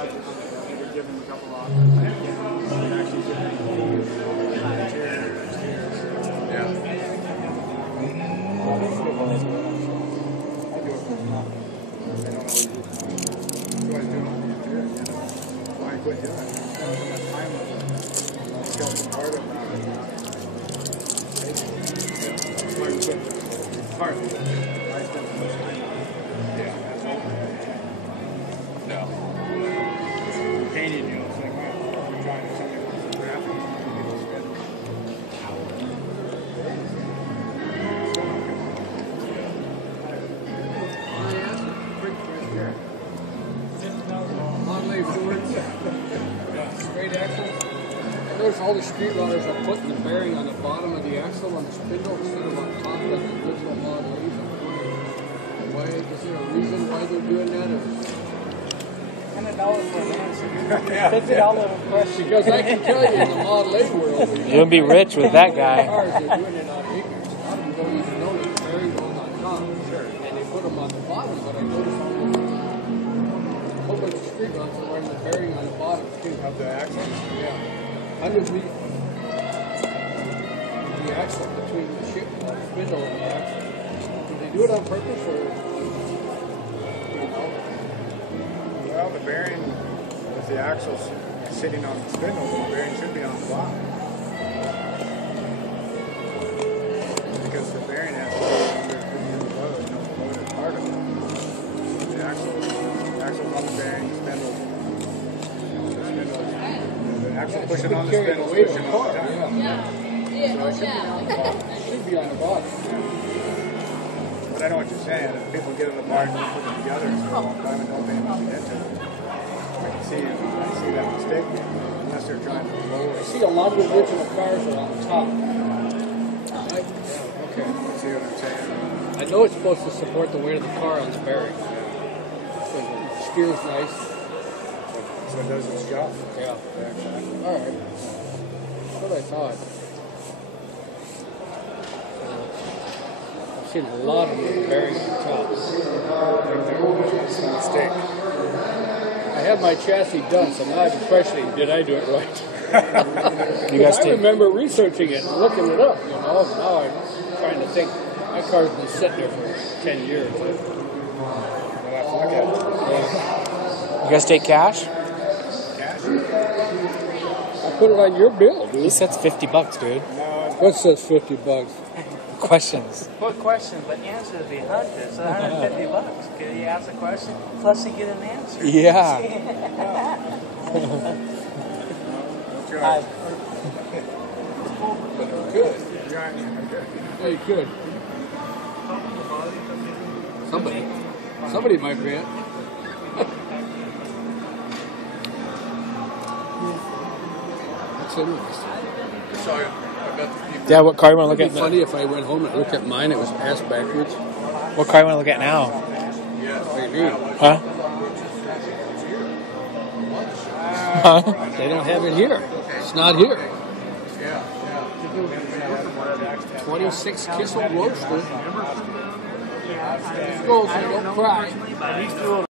rods, maybe give them a couple of actually give them Yeah. Quit doing it. Time was part of part of it. I spent so much time on it. Yeah. No. Painting, you know, it's like, wow, we're trying to tell you what's the graphics. Straight axle. I noticed all the street rodders are putting the bearing on the bottom of the axle on the spindle instead of on top like the original Model A's. Why is there a reason why they're doing that? $100 for an answer. $50 question. Because I can tell you in the Model A world, You'll be rich with that guy. cars are doing it on acres. A lot of them don't even know that the bearing goes on top. And they put them on the bottom, but I noticed all the whole bunch of street rods are wearing the bearing on the bottom too. Of the axle? Yeah. Underneath the axle between the spindle and the axle. Do they do it on purpose or? Well, the bearing, if the axle's sitting on the spindle, the bearing should be on the bottom. Because the bearing has to be under the load, and the load is part of it. The axle's on the bearing, the spindle. The axle pushing on the spindle, pushing on the top. So it should be on the bottom. It should be on the bottom. But I know what you're saying. If people get it apart and put it together for a long time and don't pay much attention, I can see that mistake unless they're trying to lower I it. see a lot of the original cars are on the top. Okay. See what I'm saying? I know it's supposed to support the weight of the car on the bearing. So it steers nice. So it does its job. Yeah. All right. That's what I thought. I've seen a lot of them bearing on top. It's a mistake. I had my chassis done, so now I'm questioning, did I do it right? You guys I take. remember researching it and looking it up, you know. Now I'm trying to think. My car's been sitting there for 10 years. We'll have to look at it. You guys take cash? Cash? I put it on your bill, He dude. says $50, dude. What says $50? Questions. What question? But answer would be hundreds. So $150. Can you ask a question? Plus you get an answer. Yeah. I, Good. Yeah, okay. Hey, good. Somebody might be it. That's interesting. So I bet the people. Dad, what car you want to It'd look be at? funny if I went home and looked at mine, it was ass backwards. What car you want to look at now? What do you mean? Huh? Huh? They don't have it here. It's not here. 26 Kissel Roadster. Go, so don't cry.